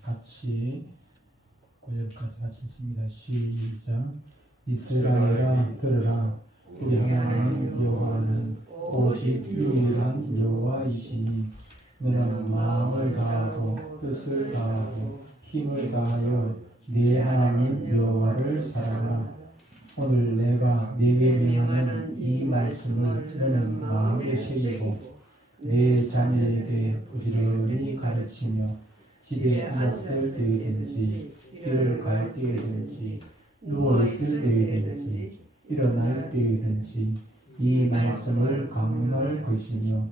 같이 9절까지 같이 읽습니다. 시작. 이스라엘아 들으라. 우리 하나님 여호와는 오직 유일한 여호와이시니 너는 마음을 다하고 뜻을 다하고 힘을 다하여 네 하나님 여호와를 사랑하라. 오늘 내가 네게 명하는 이 말씀을 너는 마음에 새기고 네 자녀에게 부지런히 가르치며 집에 앉았을 때든지 길을 갈 때든지 누워있을 때든지 일어날 때든지 이 말씀을 강론할 것이며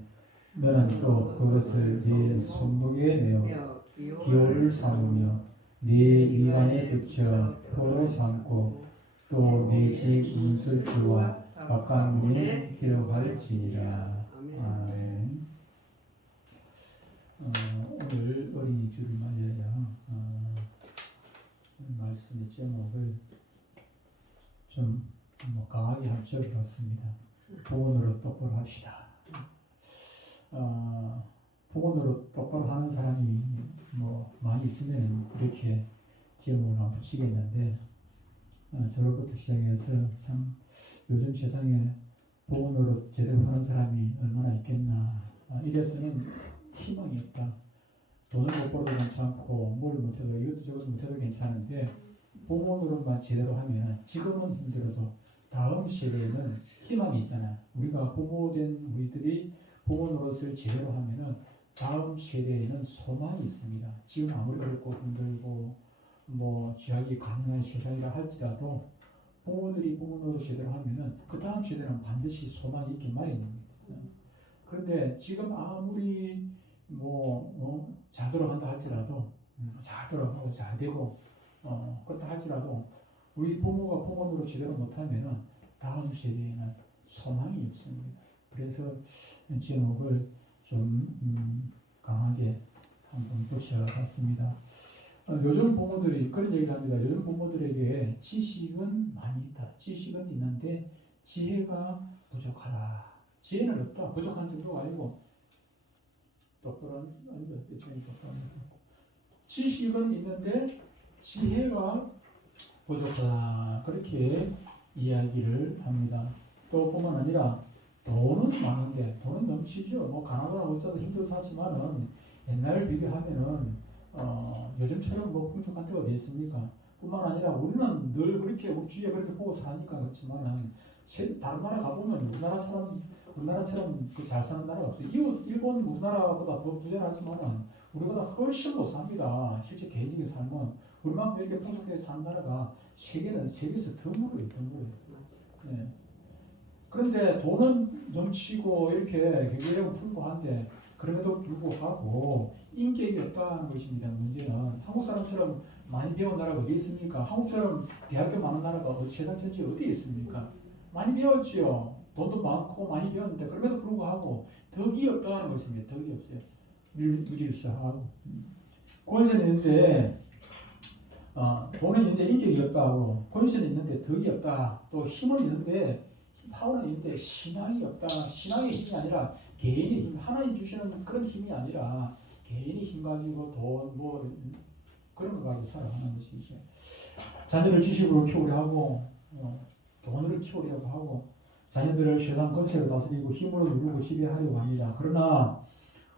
너는 또 그것을 네 손목에 내어 기호를 삼으며 네 입안에 붙여 표로 삼고 또 네 집 문설주와 바깥문에 기록할지니라. 아멘. 오늘 어린이 주를 맞이하여 말씀의 제목을 좀 강하게 한번 적어봤습니다. 복음으로 똑바로 합시다. 복음으로 똑바로 하는 사람이 많이 있으면 그렇게 제목을 한번 붙이겠는데 저로부터 시작해서 참 요즘 세상에 복음으로 제대로 하는 사람이 얼마나 있겠나. 이래서는 희망이 없다. 돈을 못 벌어도 괜찮고 뭘 못해도 이것도 저것도 못해도 괜찮은데 복음으로만 제대로 하면 지금은 힘들어도 다음 세대에는 희망이 있잖아. 우리가 부모된 우리들이 복음으로서 제대로 하면은 다음 세대에는 소망이 있습니다. 지금 아무리 어렵고 힘들고 지하기 가능한 세상이라 할지라도 부모들이 복음으로 제대로 하면은 그 다음 세대는 반드시 소망이 있기 마련입니다. 그런데 지금 아무리 잘 돌아간다 할지라도 잘 돌아가고 잘 되고 그렇다 할지라도 우리 부모가 복음으로 제대로 못하면은 다음 세대에는 소망이 없습니다. 그래서 제목을 좀 강하게 한번 붙여봤습니다. 요즘 부모들이 그런 얘기를 합니다. 요즘 부모들에게 지식은 많이 있다. 지식은 있는데 지혜가 부족하다. 지혜는 없다. 부족한 정도가 아니고 똑바로 아니다. 지식은 있는데 지혜가 부족하다. 그렇게 이야기를 합니다. 또 뿐만 아니라 돈은 많은데 돈은 넘치죠. 가나다 어쩌다 힘들어 사지만은 옛날을 비교하면은 요즘처럼 풍족한 데가 어디 있습니까? 뿐만 아니라 우리는 늘 그렇게 우리 주위에 그렇게 보고 사니까 그렇지만은 다른 나라 가보면 우리나라처럼 잘 사는 나라가 없어요. 일본 우리나라보다 더 부자하지만은 우리보다 훨씬 못 삽니다. 실제 개인적인 삶은 우리만큼 이렇게 풍족하게 사는 나라가 세계에서 드물어요. 네. 그런데 돈은 넘치고 이렇게 경제력은 풍부한데 그럼에도 불구하고 인격이 없다는 것입니다. 문제는 한국 사람처럼 많이 배운 나라가 어디 있습니까? 한국처럼 대학교 많은 나라가 세상 전체에 어디 있습니까? 많이 배웠지요. 돈도 많고 많이 배웠는데 그럼에도 불구하고 덕이 없다는 것입니다. 덕이 없어요. 무질서하고 권세는 있는데 돈은 있는데 인격이 없다고, 권세는 있는데 덕이 없다. 또 힘은 있는데 파워는 있는데 신앙이 없다. 신앙의 힘이 아니라 개인의 힘, 하나님 주시는 그런 힘이 아니라 개인의 힘 가지고 돈 그런 거 가지고 살아가는 것이죠. 자녀를 지식으로 키우려 하고 돈으로 키우려고 하고 자녀들을 세상 권세로 다스리고 힘으로 누르고 지배하려고 합니다. 그러나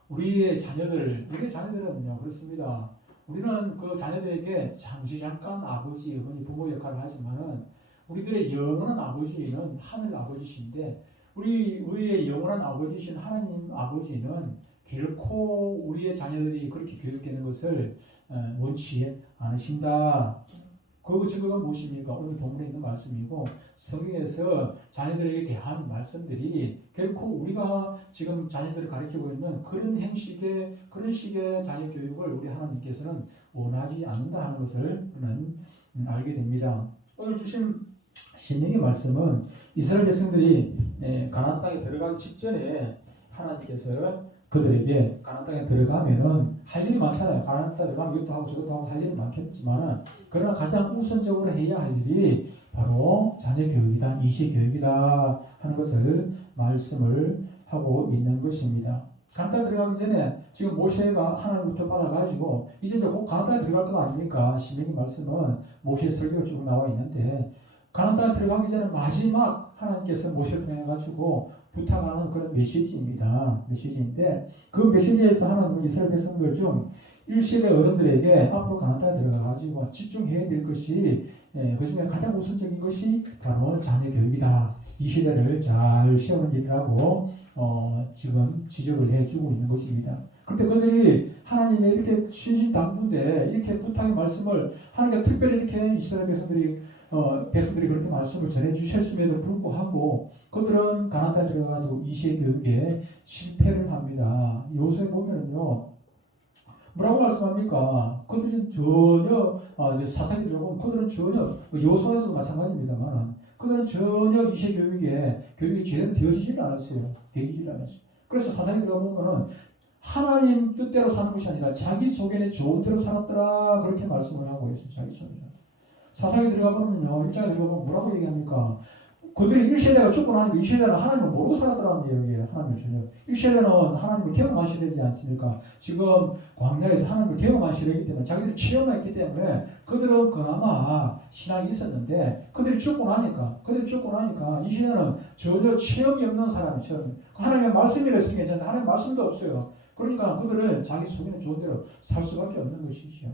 우리의 자녀들은요 그렇습니다. 우리는 그 자녀들에게 잠깐 아버지, 어머니, 부모 역할을 하지만은 우리들의 영원한 아버지는 하늘 아버지신데 우리의 영원한 아버지신 하나님 아버지는 결코 우리의 자녀들이 그렇게 교육되는 것을 원치 않으신다. 그 증거가 무엇입니까? 오늘 본문에 있는 말씀이고 성경에서 자녀들에게 대한 말씀들이 결코 우리가 지금 자녀들을 가르치고 있는 그런 식의 자녀 교육을 우리 하나님께서는 원하지 않는다 하는 것을 우리는 알게 됩니다. 오늘 주신 신명의 말씀은 이스라엘 백성들이 가나안 땅에 들어가기 직전에 하나님께서 그들에게 가나안 땅에 들어가면은 할 일이 많잖아요. 가나안 땅에 들어가면 이것도 하고 저것도 하고 할 일이 많겠지만은 그러나 가장 우선적으로 해야 할 일이 바로 자녀 교육이다, 이시 교육이다 하는 것을 말씀을 하고 있는 것입니다. 가나안 들어가기 전에 지금 모세가 하나님부터 받아가지고 이제 곧 가나안에 들어갈 거 아닙니까? 신명기 말씀은 모세의 설교가 쭉 나와 있는데 가나안에 들어가기 전에 마지막 하나님께서 모세를 통해가지고 부탁하는 그런 메시지입니다. 메시지인데 그 메시지에서 하나님은 이스라엘 백성들 중 1세대 어른들에게 앞으로 가나안에 들어가가지고 집중해야 될 것이 그 중에 가장 우선적인 것이 바로 자녀 교육이다. 이 시대를 잘 세우는 일이라고 지금 지적을 해주고 있는 것입니다. 그런데 그들이 하나님의 이렇게 신신당부인데 이렇게 부탁의 말씀을 하나님께 특별히 이렇게 이스라엘 백성들이 그렇게 말씀을 전해주셨음에도 불구하고 그들은 가나안에 들어가가지고 이시의 교육에 실패를 합니다. 요새 보면은요. 뭐라고 말씀합니까? 그들은 전혀 사사기 들어보면 그들은 전혀 여호수아에서도 마찬가지입니다만 그들은 전혀 이세 교육이 제대로 되어지질 않았어요. 그래서 사사기 들어보면은 하나님 뜻대로 사는 것이 아니라 자기 속에는 좋은 대로 살았더라 그렇게 말씀을 하고 있어요. 자기 속에. 사사기 들어가보면요. 1장에 들어가보면 뭐라고 얘기합니까? 그들이 1세대가 죽고 나니까 2세대는 하나님을 모르고 살았더라는 얘기예요. 하나님을 전혀. 1세대는 하나님을 경험한 시대이지 않습니까? 지금 광야에서 하나님을 경험한 시대이기 때문에 자기들이 체험했기 때문에 그들은 그나마 신앙이 있었는데 그들이 죽고 나니까 2세대는 전혀 체험이 없는 사람이죠. 하나님의 말씀이 있으면 괜찮은데 하나님의 말씀도 없어요. 그러니까 그들은 자기 속에는 좋은 대로 살 수밖에 없는 것이죠.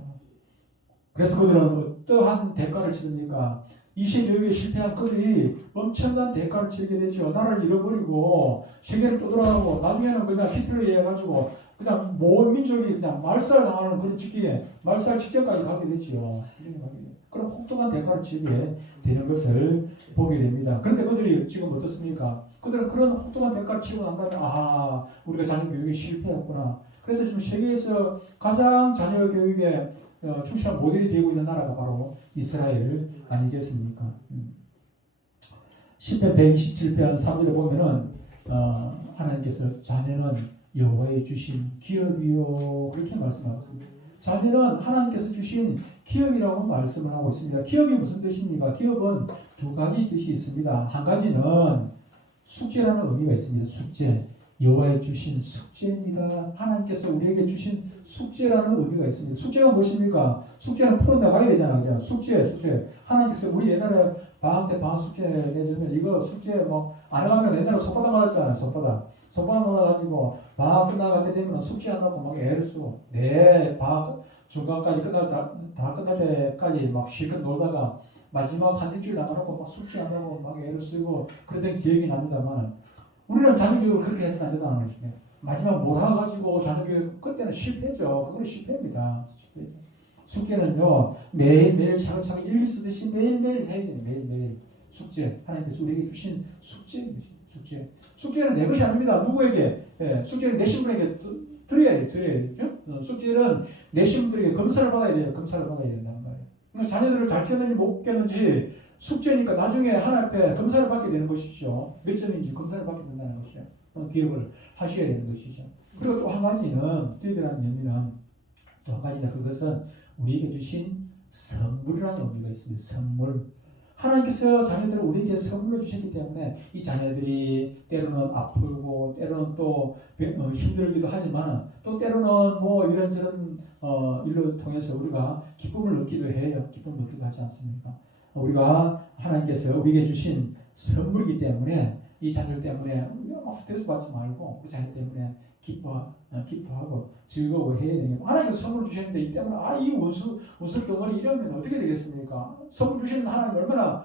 그래서 그들은 어떠한 대가를 치릅니까? 이세 교육에 실패한 그들이 엄청난 대가를 치르게 되죠. 나라를 잃어버리고 세계를 떠돌아가고 나중에는 그냥 히틀러에 해가지고 그냥 모든 민족이 그냥 말살당하는 그런 직기에 말살 직전까지 가게 되죠. 그런 혹독한 대가를 치르게 되는 것을 보게 됩니다. 그런데 그들이 지금 어떻습니까? 그들은 그런 혹독한 대가를 치고 난 다음에 우리가 자녀 교육에 실패했구나. 그래서 지금 세계에서 가장 자녀 교육에 충실한 모델이 되고 있는 나라가 바로 이스라엘 아니겠습니까? 10편 127편 3절에 보면은 하나님께서 자녀는 여호와의 주신 기업이요 그렇게 말씀하고 있습니다. 자녀는 하나님께서 주신 기업이라고 말씀을 하고 있습니다. 기업이 무슨 뜻입니까? 기업은 두 가지 뜻이 있습니다. 한 가지는 숙제라는 의미가 있습니다. 숙제. 여호와의 주신 숙제입니다. 하나님께서 우리에게 주신 숙제라는 의미가 있습니다. 숙제가 무엇입니까? 숙제는 풀어나가야 되잖아요. 숙제. 하나님께서 우리 옛날에 방학 때 방학 숙제 내주면 이거 숙제 안 하면 옛날에 손바닥 맞았잖아요. 손바닥 맞아가지고 방학 끝나갈 때 되면 숙제 안 하고 막 애를 쓰고 방학 중간까지 다 끝날 때까지 막 실컷 놀다가 마지막 한 일주일 남아놓고 막 숙제 안 하고 막 애를 쓰고 그랬던 기억이 납니다만 우리는 자녀교육을 그렇게 해서는 안 된다는 것이죠. 마지막 몰아가지고 자녀교육 그때는 실패죠. 그건 실패입니다. 숙제는요 매일매일 차근차근 일기 쓰듯이 매일매일 해야 돼요. 매일매일 숙제 하나님께서 우리에게 주신 숙제입니다. 숙제는 내 것이 아닙니다. 누구에게? 숙제는 내 신분에게 드려야 돼요. 숙제는 내 신분들에게 검사를 받아야 돼요. 검사를 받아야 된다는 말이에요. 자녀들을 잘 키웠는지 못 키웠는지 숙제니까 나중에 하나님 앞에 검사를 받게 되는 것이죠. 몇 점인지 검사를 받게 된다는 것이죠. 기억을 하셔야 되는 것이죠. 그리고 또 한 가지는 기업이라는 의미는 또 한 가지는 그것은 우리에게 주신 선물이라는 의미가 있습니다. 선물. 하나님께서 자녀들을 우리에게 선물로 주셨기 때문에 이 자녀들이 때로는 아프고 때로는 또 힘들기도 하지만 또 때로는 이런저런 일로 통해서 우리가 기쁨을 얻기도 해요. 기쁨을 얻기도 하지 않습니까? 우리가 하나님께서 우리에게 주신 선물이기 때문에 이 자녀 때문에 우리가 스트레스 받지 말고 그 자녀 때문에 기뻐하고 즐거워해야 되는 거예요. 하나님께서 선물 주셨는데 이 때문에 이 원수 덩어리 이러면 어떻게 되겠습니까? 선물 주시는 하나님 얼마나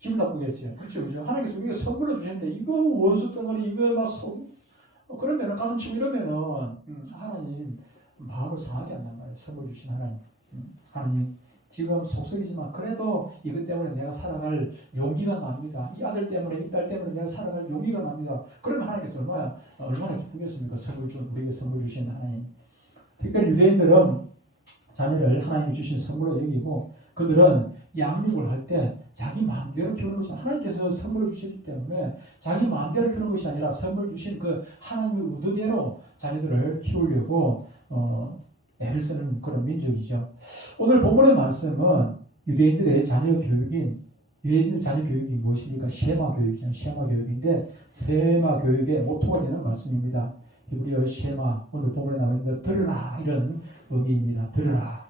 기분 나쁘겠어요. 그렇죠? 하나님께서 우리가 선물로 주셨는데 이거 원수 덩어리 이거 막 그러면은 가슴 치고 이러면은 하나님 마음을 상하게 한단 말이에요. 선물 주신 하나님. 하나님 지금 속썩이지만 그래도 이것 때문에 내가 살아갈 용기가 납니다. 이 아들 때문에 이 딸 때문에 내가 살아갈 용기가 납니다. 그러면 하나님께서 얼마나 기쁘겠습니까? 우리에게 선물 주신 하나님. 특별히 유대인들은 자녀를 하나님이 주신 선물로 여기고 그들은 양육을 할 때 자기 마음대로 키우는 것이 하나님께서 선물을 주셨기 때문에 자기 마음대로 키우는 것이 아니라 선물 주신 그 하나님의 의도대로 자녀들을 키우려고 애를 쓰는 그런 민족이죠. 오늘 본문의 말씀은 유대인들의 자녀 교육이 무엇입니까? 쉐마 교육이죠. 쉐마 교육인데 쉐마 교육의 모토가 되는 말씀입니다. 히브리어 쉐마, 오늘 본문에 나와 있는 들으라 이런 의미입니다. 들으라.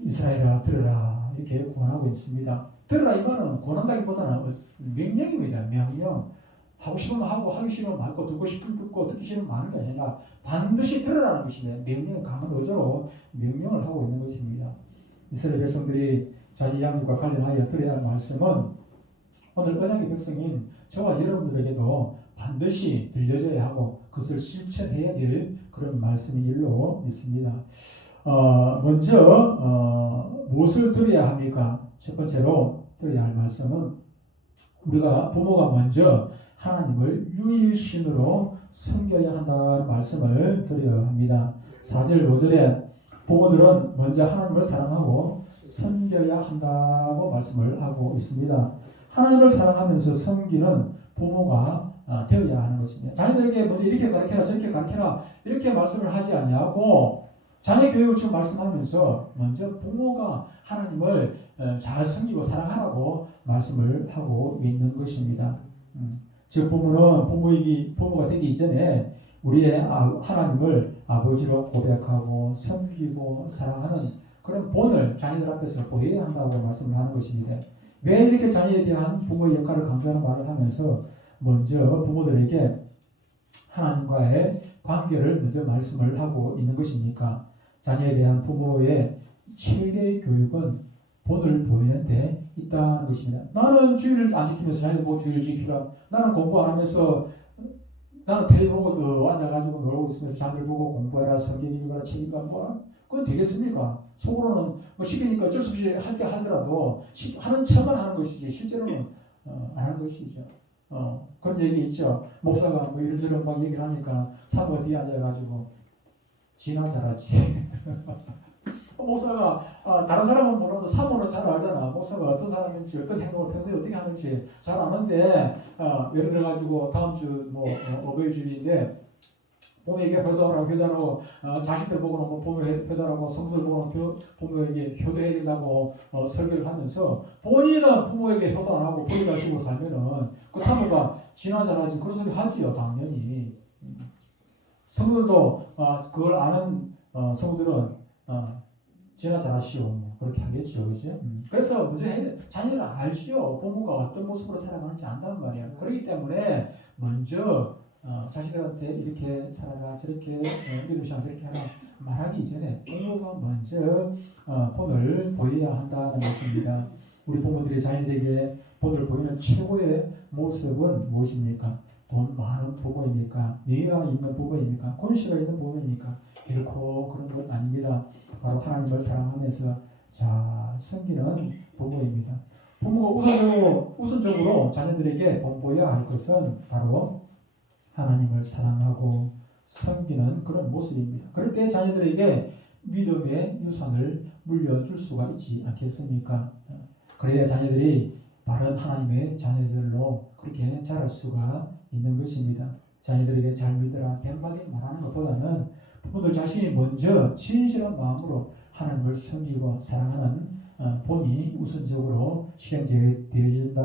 이스라엘아 들으라 이렇게 권하고 있습니다. 들으라 이 말은 권한다기보다는 명령입니다. 명령. 하고 싶으면 하고 하기 싫으면 말고 듣고 싶으면 듣고 듣기 싫으면 마는 게 아니라 반드시 들으라는 것입니다. 명령, 강한 의조로 명령을 하고 있는 것입니다. 이스라엘 백성들이 자기 양육과 관련하여 들어야 할 말씀은 오늘 언약의 백성인 저와 여러분들에게도 반드시 들려져야 하고 그것을 실천해야 될 그런 말씀인 일로 믿습니다. 먼저 무엇을 들어야 합니까? 첫 번째로 들어야 할 말씀은 우리가 부모가 먼저 하나님을 유일신으로 섬겨야 한다는 말씀을 드려야 합니다. 4절 5절에 부모들은 먼저 하나님을 사랑하고 섬겨야 한다고 말씀을 하고 있습니다. 하나님을 사랑하면서 섬기는 부모가 되어야 하는 것입니다. 자녀들에게 먼저 이렇게 가르쳐라 저렇게 가르쳐라 이렇게 말씀을 하지 아니하고 자녀 교육을 지금 말씀하면서 먼저 부모가 하나님을 잘 섬기고 사랑하라고 말씀을 하고 있는 것입니다. 즉 부모는 부모가 되기 이전에 우리의 하나님을 아버지로 고백하고 섬기고 사랑하는 그런 본을 자녀들 앞에서 보여야 한다고 말씀을 하는 것입니다. 왜 이렇게 자녀에 대한 부모의 역할을 강조하는 말을 하면서 먼저 부모들에게 하나님과의 관계를 먼저 말씀을 하고 있는 것입니까? 자녀에 대한 부모의 최대의 교육은 본을 보이는 데 있다는 것입니다. 나는 주의를 안 지키면서 자녀들 보고 주의를 지키라. 나는 공부 안 하면서 나는 텔레비 보고 앉아가지고 놀고 있으면서 자녀들 보고 공부해라, 성경 읽어라, 책 읽어라, 뭐 그건 되겠습니까? 속으로는 뭐 시키니까 어쩔 수 없이 할 때 하더라도 하는 척은 하는 것이지 실제로는 안 하는 것이죠. 그런 얘기 있죠. 목사가 뭐 이런저런 막 얘기를 하니까 사모가 뒤에 앉아가지고 지나 잘하지. 목사가 다른 사람은 몰라도 사모는 잘 알잖아. 목사가 어떤 사람인지 어떤 행동을 평소에 어떻게 하는지 잘 아는데 예를 들어가지고 다음 주 어버이 주일인데 부모에게 효도하라고 자식들 보고는 뭐 부모 효도하라고 성도들 보고는 부모에게 효도해야 된다고 설교를 하면서 본인은 부모에게 효도 안 하고 버리 가시고 살면은 그 사모가 지나 잘하지 그런 소리 하지요 당연히. 성도들도 그걸 아는 성도들은 지나 잘하시오 뭐 그렇게 하겠죠, 그죠? 그래서 먼저 자녀는 알지요. 부모가 어떤 모습으로 살아가는지 안다는 말이에요. 그렇기 때문에 먼저 자식들한테 이렇게 살아라 저렇게 믿으시라 저렇게 하라 말하기 이전에 부모가 먼저 본을 보여야 한다는 것입니다. 우리 부모들이 자녀들에게 본을 보이는 최고의 모습은 무엇입니까? 돈 많은 부모입니까? 명예가 있는 부모입니까? 권세가 있는 부모입니까? 결코 그런 건 아닙니다. 바로 하나님을 사랑하면서 잘 섬기는 부모입니다. 부모가 우선적으로 자녀들에게 본보여야 할 것은 바로 하나님을 사랑하고 섬기는 그런 모습입니다. 그럴 때 자녀들에게 믿음의 유산을 물려줄 수가 있지 않겠습니까? 그래야 자녀들이 바른 하나님의 자녀들로 그렇게 자랄 수가 있는 것입니다. 자녀들에게 잘 믿으라 뱀박이 말하는 것보다는 부모들 자신이 먼저 진실한 마음으로 하나님을 섬기고 사랑하는 본이 우선적으로 실행되어져야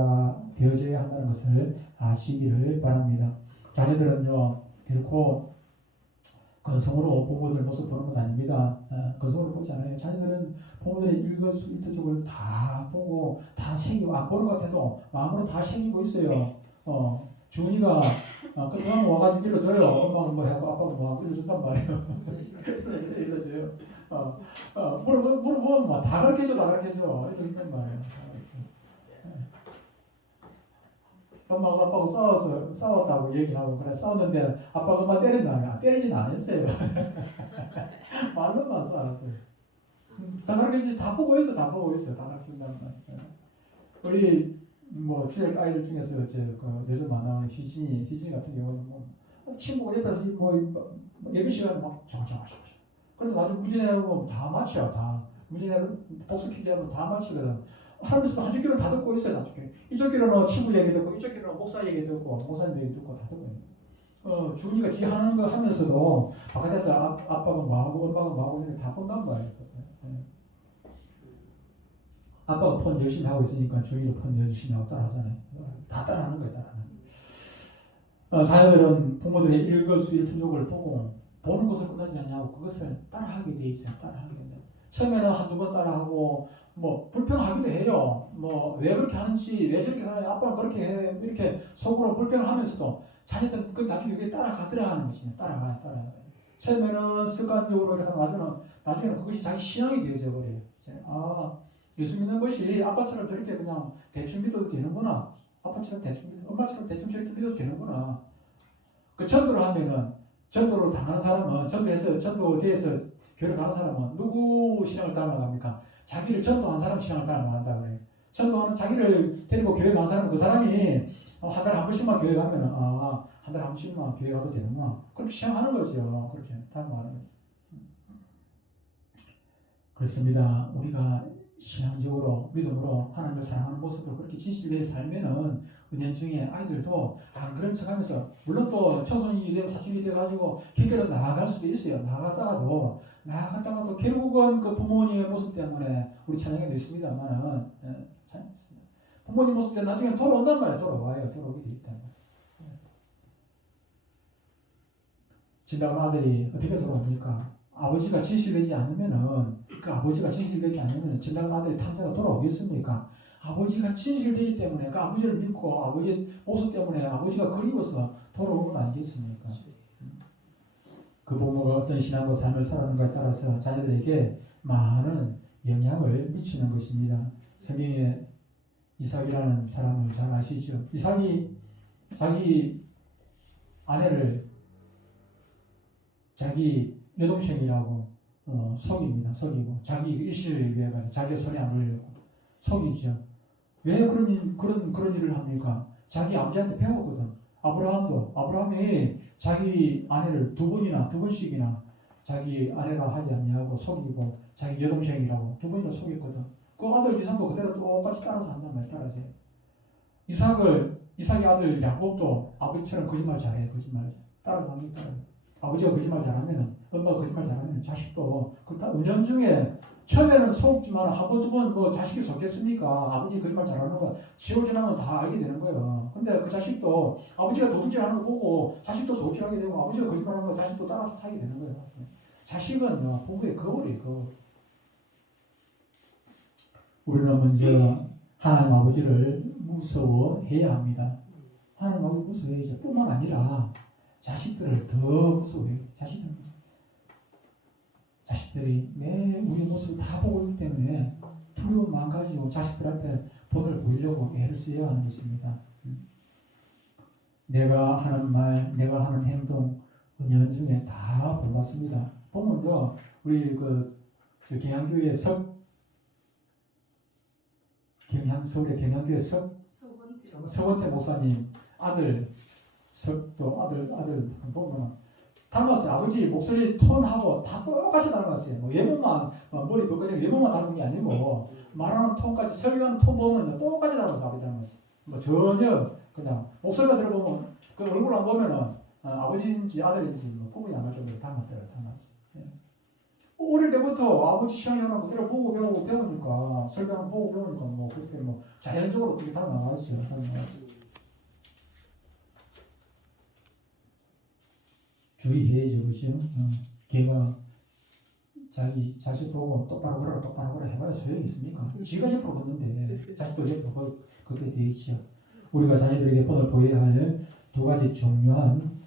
한다는 것을 아시기를 바랍니다. 자녀들은요 결코 건성으로 부모들 모습 보는 것 아닙니다. 건성으로 보지 않아요. 자녀들은 부모들의 일거수일투족을 다 보고 다 챙기고 보는 것 같아도 마음으로 다 챙기고 있어요. 주은이가 그냥 와가지고 일러줘요. 엄마가 뭐 하고 아빠가 뭐 하고 일러준단 말이에요. 일러줘요. 물어보면 다 가르쳐줘 일러준단 말이에요. 엄마가 아빠하고 싸웠다고 얘기하고 그래 싸웠는데 아빠가 엄마 때린다. 때리진 않았어요. 말로만 싸웠어요. 다 가르쳐주지 다 보고 있어. 다 가르쳐준단 말이에요. 우리 주일 아이들 중에서 요즘 만나는 희진이 같은 경우는 친구가 옆에서 예배 시간에 막 정정하시고 그래서 나중에 무진애하고 다 맞춰 다 무진애를 복수 퀴즈 하면 다 맞추거든. 하면서도 한쪽 귀로 다 듣고 있어요. 이쪽 귀로는 친구 얘기 듣고 이쪽 귀로는 목사 얘기 듣고 목사님 얘기 듣고 다 듣고 있는. 주은이가 지 하는 거 하면서도 바깥에서 아빠가 뭐하고 엄마가 뭐하고 이렇게 다 본단 말이에요. 아빠가 폰 열심히 하고 있으니까 주인도 폰 열심히 하고 따라하잖아요. 다 따라하는 거예요, 따라하는. 자녀들은 부모들의 일거수일투족을 보고 보는 것을 끝나지 않냐고 그것을 따라하게 돼 있어요. 따라하게 돼. 처음에는 한두 번 따라하고 뭐 불평하기도 해요. 뭐 왜 그렇게 하는지 왜 저렇게 하는지 아빠는 그렇게 해 이렇게 속으로 불평을 하면서도 자녀들은 그 나중에 그게 따라가더라 하는 것이죠. 따라가요. 처음에는 습관적으로 이렇게 나중에는 그것이 자기 신앙이 되어져 버려요. 예수 믿는 것이 아빠처럼 저렇게 그냥 대충 믿어도 되는구나. 아빠처럼 대충 믿어도, 엄마처럼 대충 저렇게 믿어도 되는구나. 그 전도를 하면은 전도를 당하는 사람은 전도대에서 교회를 가는 사람은 누구 신앙을 따라갑니까? 자기를 전도한 사람 신앙을 따라간다 그래요. 전도하는 자기를 데리고 교회 간 사람은 그 사람이 한 달에 한 번씩만 교회 가면은 한 달에 한 번씩만 교회 가도 되는구나. 그렇게 시작하는 거죠. 그렇게 따라가는 거죠. 그렇습니다. 우리가 신앙적으로 믿음으로 하나님을 사랑하는 모습을 그렇게 진실되게 살면은 은연중에 아이들도 안 그런 척하면서 물론 또 청소년이 되고 사춘기 돼가지고 길게로 나아갈 수도 있어요. 나아갔다가도 결국은 그 부모님의 모습 때문에 우리 찬양에도 있습니다만은 부모님 모습 때문에 나중에 돌아온단 말이에요. 돌아오게 돼 있단 말이에요. 진달래 아들이 어떻게 돌아옵니까? 아버지가 진실되지 않으면은 진달래 아들의 탐사가 돌아오겠습니까? 아버지가 진실되기 때문에 그 아버지를 믿고 아버지의 모습 때문에 아버지가 그리워서 돌아오는 건 아니겠습니까? 그 부모가 어떤 신앙과 삶을 살아가는가에 따라서 자녀들에게 많은 영향을 미치는 것입니다. 성경에 이삭이라는 사람을 잘 아시죠? 이삭이 자기 아내를 자기 여동생이라고 속이고 자기 일시를 위해 자기 손에 안 올리려고 속이죠. 왜 그런 일을 합니까? 자기 아버지한테 배웠거든. 아브라함이 자기 아내를 두 번씩이나 자기 아내라 하지 않냐고 속이고 자기 여동생이라고 두 번이나 속였거든. 그 아들 이삭도 그대로 똑같이 따라서 한단 말이야. 따라서 이삭의 아들 야곱도 아버지처럼 거짓말 잘해. 따라서 합니다. 아버지가 거짓말 잘하면 엄마가 거짓말 잘하면 자식도 그렇다. 은연중에 처음에는 속지만 한 번 두 번 뭐 자식이 속겠습니까? 아버지 거짓말 잘하는 거 시골 지나면 다 알게 되는 거예요. 근데 그 자식도 아버지가 도둑질하는 거 보고 자식도 도둑질하게 되고 아버지가 거짓말하는 거 자식도 따라서 하게 되는 거예요. 자식은 부모의 거울이에요. 우리는 먼저 하나님 아버지를 무서워해야 합니다. 하나님 아버지 무서워해야죠. 뿐만 아니라 자식들을 더 무서워해요. 자식들이 우리 모습을 다 보고 있기 때문에 두려움만 가지고 자식들한테 본을 보이려고 애를 써야 하는 것입니다. 내가 하는 말, 내가 하는 행동 은연중에 다 본받습니다. 보면요, 우리 경양교회 서울의 경양교회 서원태 목사님 아들 보면 닮았어요. 아버지 목소리 톤하고 다 똑같이 닮았어요. 외모만 머리 끝까지 외모만 닮은 게 아니고 말하는 톤까지 설교하는 톤 보면 똑같이 닮았어요. 아버지 닮았어요. 전혀 그냥 목소리만 들어보면 그 얼굴 안 보면은 아버지인지 아들인지 구분이 안 갈 정도로 닮았어요. 어릴 때부터 아버지 시향이나 그대로 보고 배우니까 설교하는 보고 배우니까 그렇게 자연적으로 그렇게 닮아가죠. 주의해야죠, 그죠? 걔가 자기 자식 보고 똑바로 걸어라 해봐야 소용이 있습니까? 지가 옆으로 걷는데 자식도 옆으로 걷게 돼 있죠. 우리가 자녀들에게 본을 보여야 할 두 가지 중요한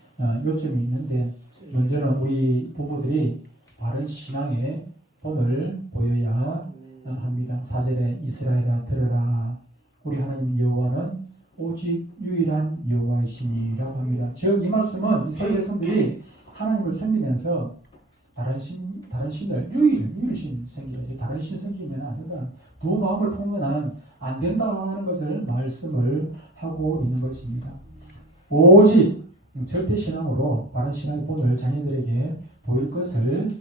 요점이 있는데 먼저는 우리 부모들이 바른 신앙의 본을 보여야 합니다. 4절에 이스라엘아 들으라. 우리 하나님 여호와는 오직 유일한 여호와이시니라고 합니다. 즉 이 말씀은 이스라엘 백성들이 하나님을 섬기면서 다른 신을 유일신 섬기죠. 다른 신 섬기면 안 된다. 두 마음을 품으면 안 된다 하는 것을 말씀을 하고 있는 것입니다. 오직 절대 신앙으로 바른 신앙의 본을 자녀들에게 보일 것을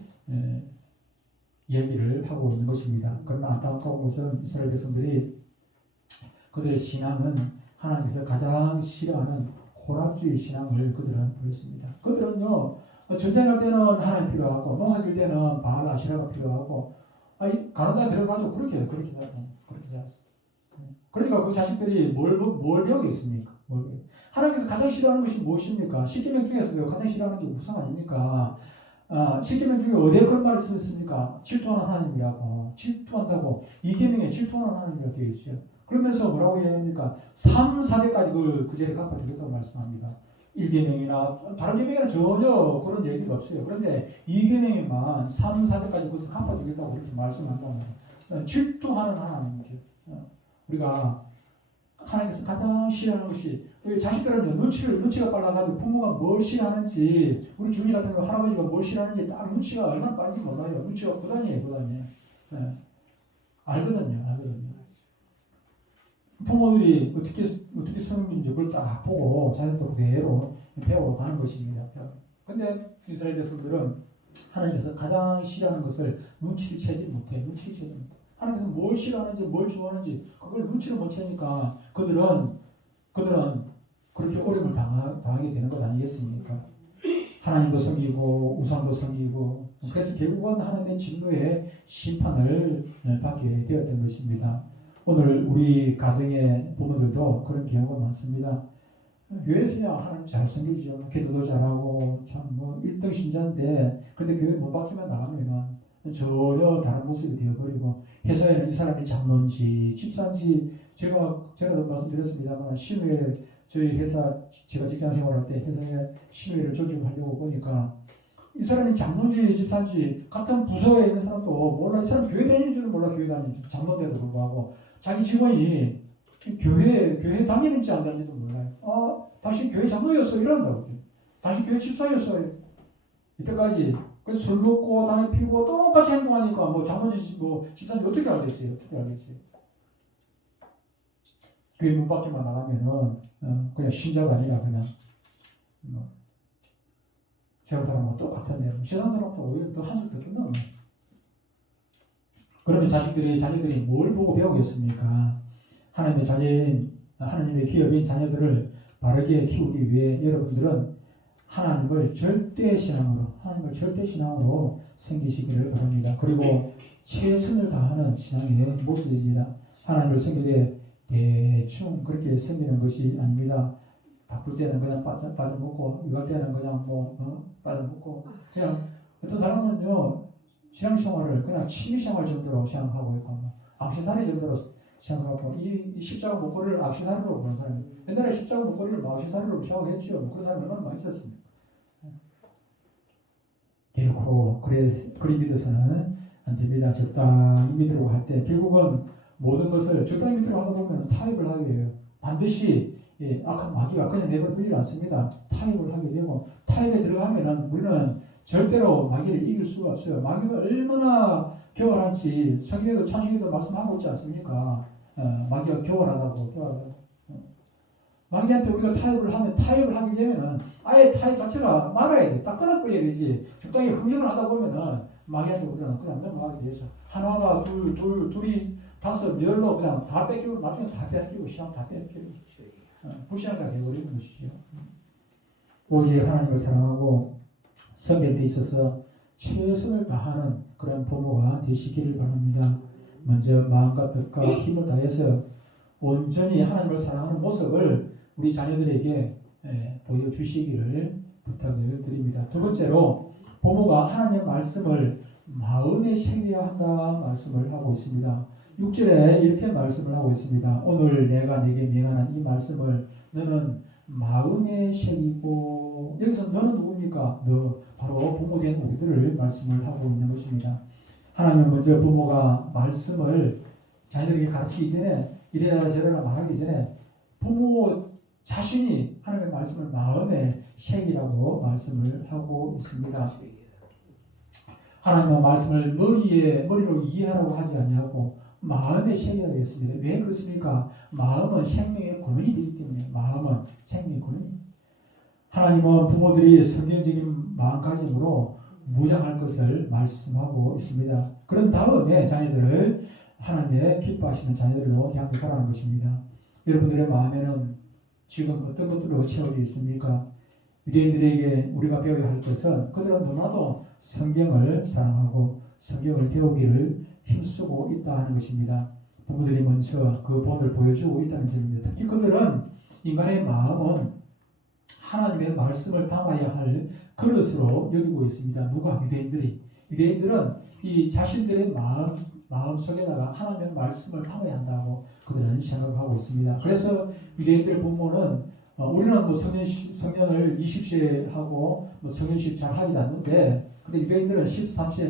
얘기를 하고 있는 것입니다. 그러나 안타까운 것은 이스라엘 백성들이 그들의 신앙은 하나님께서 가장 싫어하는 혼합주의 신앙을 그들은 보였습니다. 그들은요, 전쟁할 때는 하나님 필요하고, 농사질 때는 바알 아시라가 필요하고, 가나다에 들어가지고 그렇게 하죠. 그러니까 그 자식들이 뭘 배우겠습니까? 하나님께서 가장 싫어하는 것이 무엇입니까? 십계명 중에서도 가장 싫어하는 게 우상 아닙니까? 십계명 중에 어디에 그런 말을 쓰셨습니까? 질투하는 하나님이라고. 질투한다고. 이 계명에 질투하는 하나님이라고 되어 있어요. 그러면서 뭐라고 얘기합니까? 3, 4대까지 그 죄를 갚아주겠다고 말씀합니다. 1계명이나 다른 계명에는 전혀 그런 얘기가 없어요. 그런데 2계명에만 3, 4대까지 그것을 갚아주겠다고 그렇게 말씀한다는 거예요. 질투하는 하나님이죠. 우리가 하나님께서 가장 싫어하는 것이 우리 자식들은요 눈치가 빨라가지고 부모가 뭘 싫어하는지 우리 주님 같은 경우 할아버지가 뭘 싫어하는지 딱 눈치가 얼마나 빠른지 몰라요. 눈치가 고단이에요. 네. 알거든요. 부모들이 어떻게 섬기는지 그걸 딱 보고 자식도 그대로 배워가는 것입니다. 근데 이스라엘 백성들은 하나님께서 가장 싫어하는 것을 눈치를 채지 못해. 하나님께서 뭘 싫어하는지 뭘 좋아하는지 그걸 눈치를 못 채니까 그들은 그렇게 어려움을 당하게 되는 것 아니겠습니까? 하나님도 섬기고 우상도 섬기고 그래서 결국은 하나님의 진노의 심판을 받게 되었던 것입니다. 오늘 우리 가정의 부모들도 그런 경우가 많습니다. 교회에서야 하나님 잘 섬기죠. 기도도 잘하고 참 뭐 1등 신자인데 근데 교회 문 밖에만 나가면 전혀 다른 모습이 되어버리고 회사에는 이 사람이 장로인지 집사인지 제가 말씀드렸습니다만 신우회 저희 회사 제가 직장 생활할 때 회사에 신우회를 조직하려고 보니까 이 사람이 장로인지 집사인지 같은 부서에 있는 사람도 몰라. 이 사람 교회 다니는 줄은 몰라. 교회 다니는 장로인데도 불구하고 자기 직원이 교회 다니는지 안 다니는지도 몰라요. 당신 교회 장로였어 이런다고. 당신 교회 집사였어. 이때까지 술 먹고 담배 피우고 똑같이 행동하니까 뭐 장로인지 뭐 집사인지 어떻게 알겠어요? 교회 문 밖에만 나가면은 그냥 신자가 아니라 그냥 세상 사람하고 똑같은데 세상 사람보다 오히려 더 한술 더 뜬다. 그러면 자녀들이 뭘 보고 배우겠습니까? 하나님의 기업인 자녀들을 바르게 키우기 위해 여러분들은 하나님을 절대 신앙으로 섬기시기를 바랍니다. 그리고 최선을 다하는 신앙의 모습입니다. 하나님을 섬기되 대충 그렇게 섬기는 것이 아닙니다. 바쁠 때는 그냥 빠져 먹고, 이럴 때는 그냥 빠져 먹고, 그냥 어떤 사람은요 신앙생활을 그냥 취미생활 정도로 생각하고 있고, 악세사리 정도로 생각하고, 이 십자가 목걸이를 악세사리로 보는 사람이 옛날에 십자가 목걸이를 악세사리로 생각했죠. 그런 사람이 얼마나 많이 있었습니까? 결코 그리 믿어서는 안 됩니다. 적당히 믿으려고 할 때 결국은 모든 것을 적당히 믿으려고 하다 보면 타협을 하게 돼요. 반드시 악한 마귀가 그냥 내버려 두지 않습니다. 타협을 하게 되고 타협에 들어가면은 우리는 절대로 마귀를 이길 수가 없어요. 마귀가 얼마나 교활한지 성경에도 창세기도 말씀하고 있지 않습니까? 마귀가 교활하다고. 마귀한테 우리가 타협을 하게 되면은 아예 타협 자체가 말아야 돼. 딱 끊어버려야 되지. 적당히 흥정을 하다 보면은 마귀한테 우리는 그냥 넘어가게 돼서 하나가 둘이 다섯 열로 그냥 다 뺏기고 나중에 다 뺏기고 시험 다 뺏기고 불신자가 되어버리는 것이죠. 오직 하나님을 사랑하고 섬길 데 있어서 최선을 다하는 그런 부모가 되시기를 바랍니다. 먼저 마음과 뜻과 힘을 다해서 온전히 하나님을 사랑하는 모습을 우리 자녀들에게 보여주시기를 부탁을 드립니다. 두 번째로 부모가 하나님의 말씀을 마음에 새겨야 한다 말씀을 하고 있습니다. 6절에 이렇게 말씀을 하고 있습니다. 오늘 내가 네게 명하는 이 말씀을 너는 마음에 새기고, 여기서 너는 누굽니까? 너 바로 부모된 우리들을 말씀을 하고 있는 것입니다. 하나님은 먼저 부모가 말씀을 자녀들에게 가르치기 전에 이래라 저래라 말하기 전에 부모 자신이 하나님의 말씀을 마음에 새기라고 말씀을 하고 있습니다. 하나님의 말씀을 머리로 이해하라고 하지 아니하고 마음에 새기라고 했습니다. 왜 그렇습니까? 마음은 생명의 근원이 되기 때문에. 마음은 생명의 근원이. 하나님은 부모들이 성경적인 마음가짐으로 무장할 것을 말씀하고 있습니다. 그런 다음에 자녀들을 하나님의 기뻐하시는 자녀들로 양육하라는 것입니다. 여러분들의 마음에는 지금 어떤 것들로 채워져 있습니까? 유대인들에게 우리가 배워야 할 것은 그들은 너무나도 성경을 사랑하고 성경을 배우기를 힘쓰고 있다 하는 것입니다. 부모들이 먼저 그 본을 보여주고 있다는 점입니다. 특히 그들은 인간의 마음은 하나님의 말씀을 담아야 할 그릇으로 여기고 있습니다. 누가? 유대인들은 이 자신들의 마음 속에다가 하나님의 말씀을 담아야 한다고 그들은 생각하고 있습니다. 그래서 유대인들 부모는 우리는 뭐 성년을 20세에 하고 뭐 성년식 잘 하지도 않는데, 근데 유대인들은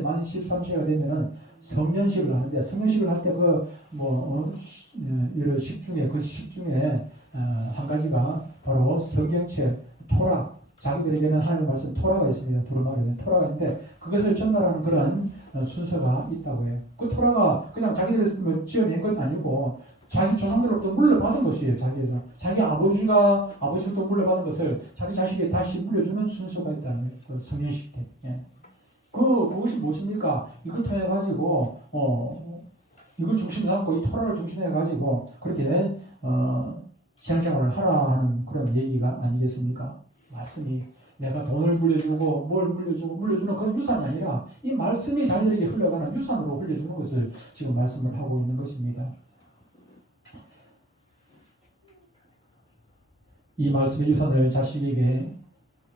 만 13세가 되면은 성년식을 하는데, 성년식을 할 때 이런 식 중에 한 가지가 바로 성경책, 토라, 자기들에게는 하나님의 말씀 토라가 있습니다. 두루마리는 토라가 있는데 그것을 전달하는 그런 순서가 있다고 해요. 그 토라가 그냥 자기들이 지어낸 것 아니고 자기 조상들로부터 물려받은 것이에요. 자기 아버지가 또 물려받은 것을 자기 자식에게 다시 물려주는 순서가 있다는 거예요. 그 성년식 때. 예. 그것이 무엇입니까? 이걸 통해 가지고 이걸 중심으로 삼고 이 토라를 중심해 가지고 그렇게 신앙생활을 하라 하는 그런 얘기가 아니겠습니까? 말씀이 내가 돈을 물려주고 뭘 물려주는 그런 유산이 아니라 이 말씀이 자녀에게 흘러가는 유산으로 흘려주는 것을 지금 말씀을 하고 있는 것입니다. 이 말씀의 유산을 자식에게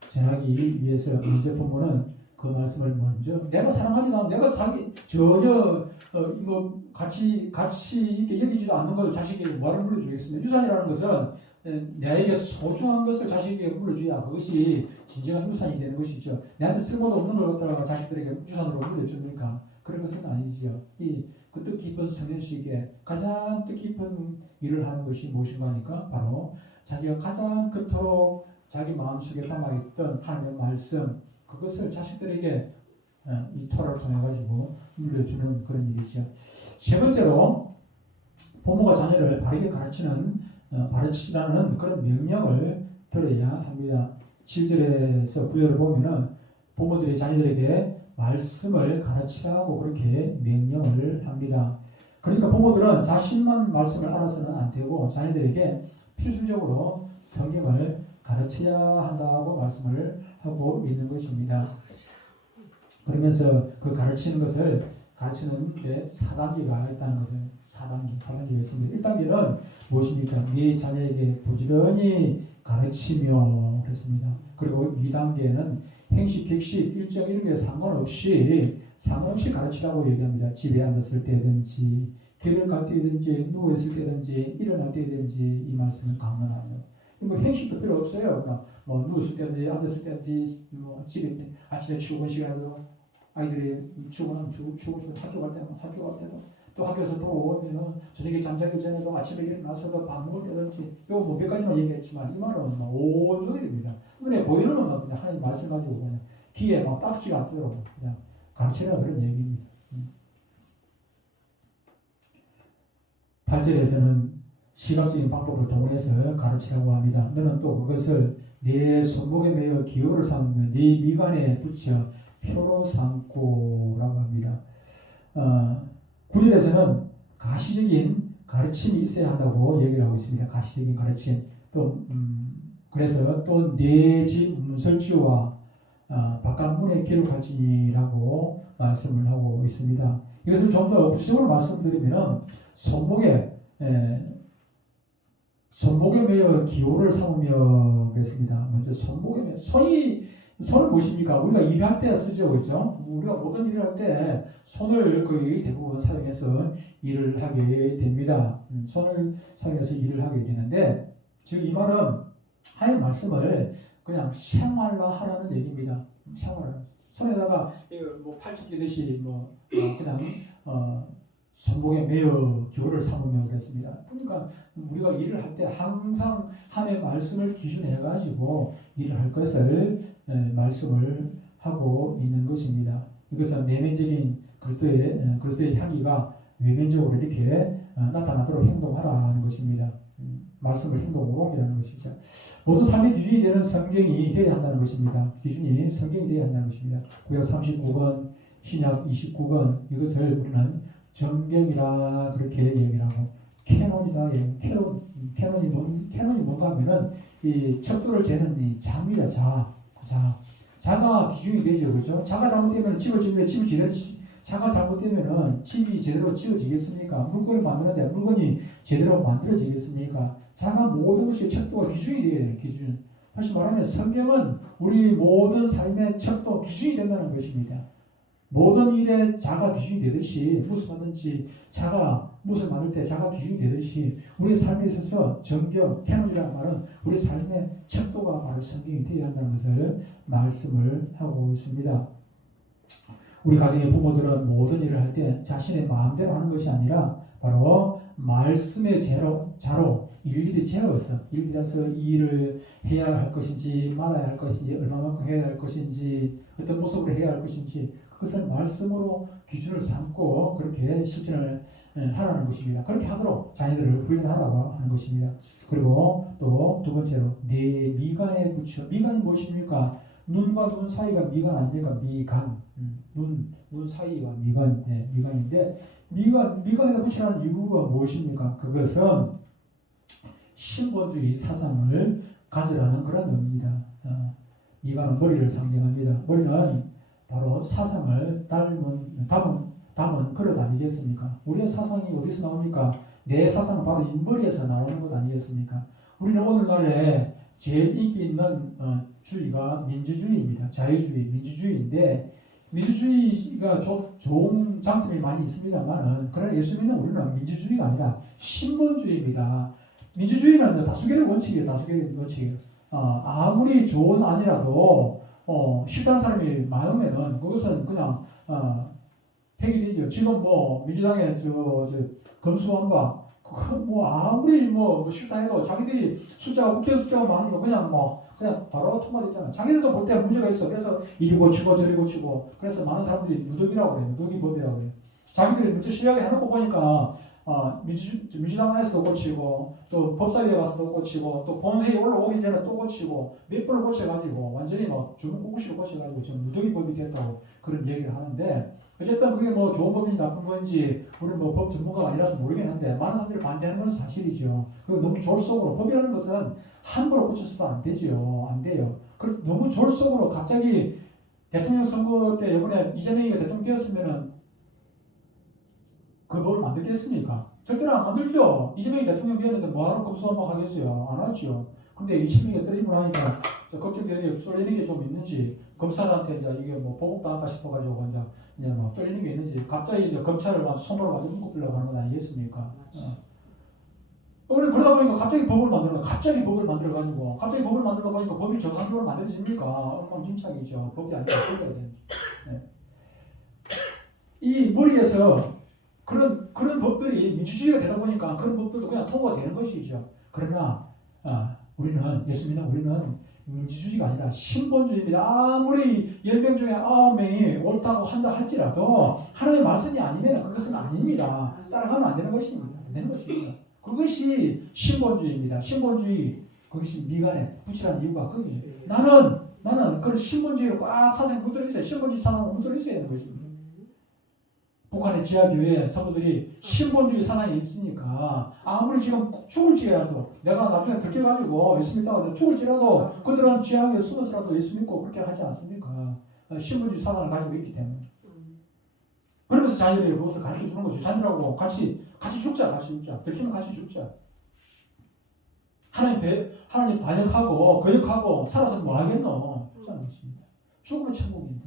전하기 위해서 먼저 부모는 그 말씀을 먼저 내가 사랑하지도 않고 내가 전혀 같이 이렇게 여기지도 않는 걸 자식에게 뭐를 물려주겠습니까? 유산이라는 것은 나에게 소중한 것을 자식에게 물려줘야 그것이 진정한 유산이 되는 것이죠. 내한테 쓸모도 없는 걸 갖다가 자식들에게 유산으로 물려줍니까? 그런 것은 아니죠. 그 뜻깊은 성년식에 가장 뜻깊은 일을 하는 것이 무엇인가 하니까 바로 자기가 가장 그토록 자기 마음속에 담아있던 하나님의 말씀, 그것을 자식들에게 이 토라를 통해 가지고 물려주는 그런 일이죠. 세 번째로 부모가 자녀를 바르게 가르치라는 그런 명령을 들어야 합니다. 7절에서 9절을 보면은 부모들이 자녀들에게 말씀을 가르치라고 그렇게 명령을 합니다. 그러니까 부모들은 자신만 말씀을 알아서는 안 되고 자녀들에게 필수적으로 성경을 가르쳐야 한다고 말씀을 하고 있는 것입니다. 그러면서 그 가르치는 데 4단계가 있다는 것을 4단계가 있습니다. 1단계는 무엇입니까? 네 자녀에게 부지런히 가르치며 그랬습니다. 그리고 2단계는 행식, 객식, 일정 이런 게 상관없이 가르치라고 얘기합니다. 집에 앉았을 때든지 길을 갈 때든지 누워있을 때든지 일어날 때든지 이 말씀을 강론하며 행식도 필요 없어요. 누웠을 때든지 앉았을 때든지 집에 아침에 출근 시간에도 아이들이 출근하면 학교 갈 때도 또 학교에서 또 오면 저녁에 잠자기 전에도 아침에 일어나서 밥 먹을 때든지 몇 가지만 얘기했지만 이 말은 온종일입니다. 눈에 보이는 것만 그냥 하나님 말씀 가지고 그냥 귀에 딱지가 않도록 그냥 가르치라 그런 얘기입니다. 8절에서는 시각적인 방법을 동원해서 가르치라고 합니다. 너는 또 그것을 내 손목에 매어 기호를 삼으며 네 미간에 붙여 표로 삼고라고 합니다. 9절에서는 가시적인 가르침이 있어야 한다고 얘기를 하고 있습니다. 가시적인 가르침. 그래서 또 내 집 문설주와 바깥문에 기록할지니라고 말씀을 하고 있습니다. 이것을 좀 더 구체적으로 말씀드리면 손목에 매어 기호를 삼으며 그랬습니다. 먼저 손목에 매어 손을 보십니까? 우리가 일할 때 쓰죠, 그렇죠? 우리가 모든 일을 할 때 손을 거의 대부분 사용해서 일을 하게 됩니다. 손을 사용해서 일을 하게 되는데, 즉 이 말은 하나님 말씀을 그냥 생활화하라는 얘기입니다. 생활화. 손에다가 팔찌 끼듯이 그냥 손목에 매어 기호를 삼으며 그랬습니다. 그러니까 우리가 일을 할 때 항상 하나님의 말씀을 기준해 가지고 일을 할 것을 말씀을 하고 있는 것입니다. 이것은 내면적인 그리스도의 향기가 외면적으로 이렇게 나타나도록 행동하라는 것입니다. 말씀을 행동으로 옮기라는 것이죠. 모든 삶의 기준이 되는 성경이 되어야 한다는 것입니다. 기준이 성경이 되어야 한다는 것입니다. 구약 39권, 신약 29권 이것을 우리는 정경이라 그렇게 얘기를 하고 캐논이다. 캐논이 뭔가 하면은 이 척도를 재는 이 자입니다. 자가 기준이 되죠. 그렇죠? 자가 잘못되면 집을 짓는데 집을 자가 잘못되면은 집이 제대로 지어지겠습니까? 물건을 만드는데 물건이 제대로 만들어지겠습니까? 자가 모든 것이 척도가 기준이 되어야 돼요. 기준. 다시 말하면 성경은 우리 모든 삶의 척도 기준이 된다는 것입니다. 모든 일에 자가 기준이 되듯이 무엇을 하든지 자가 무엇을 만들 때 자가 기준이 되듯이 우리 삶에 있어서 정경, 캐논이라는 말은 우리 삶의 척도가 바로 성경이 되어야 한다는 것을 말씀을 하고 있습니다. 우리 가정의 부모들은 모든 일을 할 때 자신의 마음대로 하는 것이 아니라 바로 말씀의 자로 일일이 재어서 일일이라서 이 일을 해야 할 것인지 말아야 할 것인지 얼마만큼 해야 할 것인지 어떤 모습으로 해야 할 것인지 그것을 말씀으로 기준을 삼고 그렇게 실천을 하라는 것입니다. 그렇게 하도록 자녀들을 훈련하라고 하는 것입니다. 그리고 또 두 번째로 내 미간에 붙여. 미간이 무엇입니까? 눈과 눈 사이가 미간 아닙니까? 미간. 눈 사이와 미간. 네, 미간인데 미간에다 붙이라는 이유가 무엇입니까? 그것은 신본주의 사상을 가져라는 그런 의미입니다. 미간은 머리를 상징합니다. 머리는 바로 사상을 담은 그릇 아니겠습니까? 우리의 사상이 어디서 나옵니까? 내 사상은 바로 이 머리에서 나오는 것 아니겠습니까? 우리는 오늘날에 제일 인기 있는 주의가 민주주의입니다. 자유주의, 민주주의인데 민주주의가 좋은 장점이 많이 있습니다만은 그러나 예수 믿는 우리는 민주주의가 아니라 신본주의입니다. 민주주의는 다수결의 원칙이에요. 다수결의 원칙이에요. 아무리 좋은 안이라도 싫다는 사람이 많으면은 그것은 그냥 폐기되죠. 지금 뭐 민주당의 검수완박 그거 뭐 아무리 뭐 싫다 해도 자기들이 국회 숫자가 많으니까 그냥 바로 통과됐잖아. 자기들도 볼 때 문제가 있어. 그래서 이리 고치고 저리 고치고 그래서 많은 사람들이 누더기라고 그래요. 누더기법이라고 그래요. 자기들이 문제 실력에 해놓고 보니까 민주당 안에서도 고치고 또 법사위에 가서도 고치고 또 본회의 올라오기 전에 또 고치고 몇 번을 고쳐가지고 완전히 주먹구구식으로 고쳐가지고 지금 누더기법이 됐다고 그런 얘기를 하는데 어쨌든 그게 뭐 좋은 법인지 나쁜 법인지 우리는 뭐 법 전문가가 아니라서 모르겠는데 많은 사람들이 반대하는 건 사실이죠. 그 너무 졸속으로 법이라는 것은 함부로 고쳐서도 안 되죠. 안 돼요. 너무 졸속으로 갑자기 대통령 선거 때 이번에 이재명이가 대통령 되었으면은 그 법을 만들겠습니까? 절대로 안 만들죠. 이재명이 대통령 되었는데 뭐하러 검수완박 하겠어요? 안 하죠. 근데 이재명이가 때리고 나니까 걱정되는 게 쏠리는 게 좀 있는지 검사한테 이제 이게 뭐 보복당할까 싶어가지고 이제 뭐 쏠리는 게 있는지 갑자기 이제 검찰을 손으로 가지고 묶으려고 하는 건 아니겠습니까? 우리 그러다 보니까 갑자기 법을 만들어 보니까 법이 정상적으로 만들어집니까? 엉망진창이죠. 법이 아니라 법이어야 되는지. 네. 이 머리에서 그런 법들이 민주주의가 되다 보니까 그런 법들도 그냥 통과되는 것이죠. 그러나 우리는 예수 믿는 우리는 민주주의가 아니라 신본주의입니다. 아무리 10명 중에 9명이 옳다고 한다 할지라도 하나님의 말씀이 아니면 그것은 아닙니다. 따라가면 안 되는 것입니다. 안 되는 것입니다. 그것이 신본주의입니다. 신본주의 그것이 미간에 붙이라는 이유가 거기에요. 나는 그런 신본주의로 꽉 사상에 묻들어 있어요. 신본주의 사상에 묻들어 있어야 하는 것입니다. 북한의 지하교회 성도들이 신본주의 사상이 있으니까 아무리 지금 죽을지라도 내가 나중에 들켜가지고 예수 믿다가 죽을지라도 그들은 지하교회 숨어서라도 예수 믿고 그렇게 하지 않습니까? 신본주의 사상을 가지고 있기 때문에. 그러면서 자녀들이 그것을 가르쳐 주는 것이 자녀들하고 같이 죽자. 들키면 같이 죽자. 하나님 반역하고 거역하고 살아서 뭐 하겠노? 그렇지 않습니다. 죽으면 천국인데.